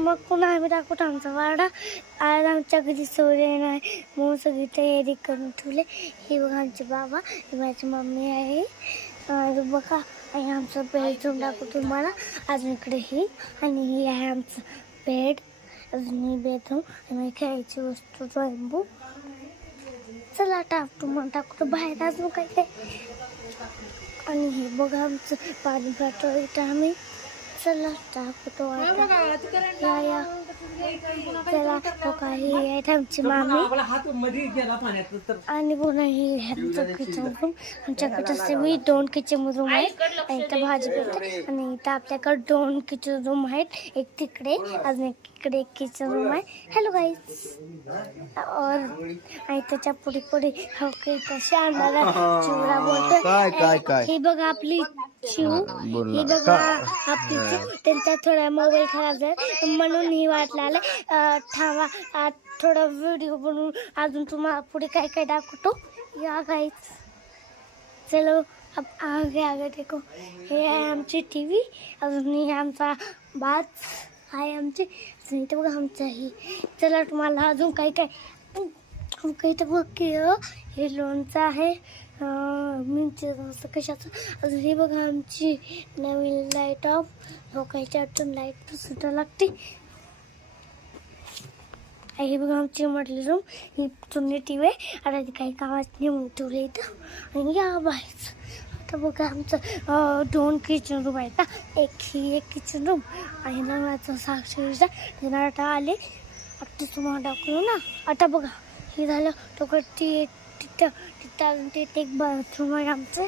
मग पुन्हा आम्ही दाखवतो आमचा वाडा. आज आमच्या घरी सूर्य नाही म्हणून सगळी तयारी करून ठेवले. हे बघा आमचे बाबा, ही माझी मम्मी आहे. बघा आणि आमचं बेडरूम दाखवतो तुम्हाला. अजून इकडे ही आणि ही आहे आमचं बेड. अजून ही बेडरूम आणि खेळायची वस्तू ड्रॉइंग बुक. चला तुम्हाला दाखवतो बाहेर अजून काय काय. आणि हे बघा आमचं पाणी भरतो इथं आम्ही. चला दाखवतो आता. या चला बघा ही आहेत आमची मामी आणि पुन्हा ही ह्यांचं किचन रूम. आमच्याकडे असे मी 2 किचन रूम आहेत आणि इथं भाजी भेटते. आणि इथं आपल्याकडे 2 किचन रूम आहेत. एक तिकडे अजून एक इकडे एक किचन रूम आहे. Hello guys. और आणि त्याच्या पुढे पुढे तसे आम्हाला चिवडा बोलतोय. ही बघा आपली शिव, ही बघा आपली शिव. त्यांचा थोडा मोबाईल खराब झाला म्हणून ही वाट लागला. थांबा थोडा व्हिडिओ बनवून अजून तुम्हाला पुढे काय काय दाखवतो. या गाईज चलो अब आगे आगे देखो. हे आहे आमची TV. अजून ही आमचा भात आहे आमची. इथं बघा आमचं ही. चला तुम्हाला अजून काय काय काही तर बघ की हे लोणचं आहे मिरची कशाचं. अजून हे बघा आमची नवीन लाईट ऑफ. लोकांच्या अडचण लाईट सुद्धा लागते. हे बघा आमची म्हटली रूम. ही जुनी TV आहे. आता ती काही कामात नेऊन ठेवले इथं. आणि या बाहेर आता बघा आमचं 2 किचन रूम आहेत. एक किचन रूम आणि नवराचं साक्षीचा आता आले. आता तुम्हाला दाखवू ना. आता बघा हे झालं तिथं अजून तिथे एक बाथरूम आहे आमचं.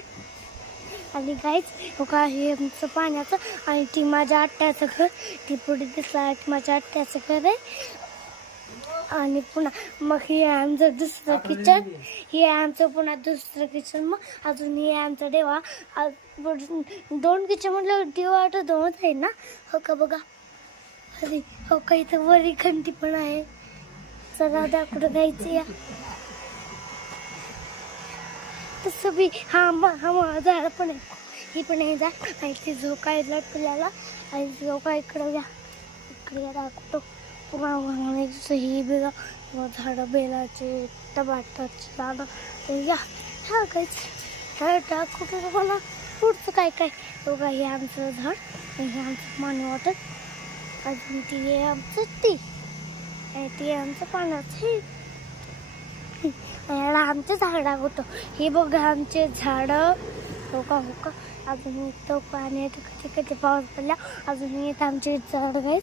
आणि काहीच बघा हे आमचं पाण्याचं. आणि ती माझ्या आत्याचं घर. ती पुढे दिसला माझ्या आत्याचं घर आहे. आणि पुन्हा मग हे आमचं दुसरं किचन. हे आमचं पुन्हा दुसरं किचन. मग अजून हे आमचा देवा. 2 किचन म्हटलं देवा तर 2च आहे ना. हो का बघा. अरे हो का इथं वरी खंती पण आहे. चला दाखवलं जायचं या. तसं बी हा झाड पण आहे. ही पण आहे झाड. आणि ती झोका आहे लटकल्याला. आणि झोका इकडं या. इकडे दाखवतो पुन्हा ही बघा झाडं बेलाचे टमाटरची झाडं. या हा काहीच दाखवतो तुम्हाला पुढचं काय काय. बघा हे आमचं झाड. हे आमचं पाणी वॉटर. अजून ती आहे आमचं ती. आणि ती आमचं पाण्याचं. याला आमचं झाड होतं. हे बघा आमचे झाडं. हो का अजून इथं पाणी कधी कधी पाऊस पडला. अजून येत आमचे झाड गाईस.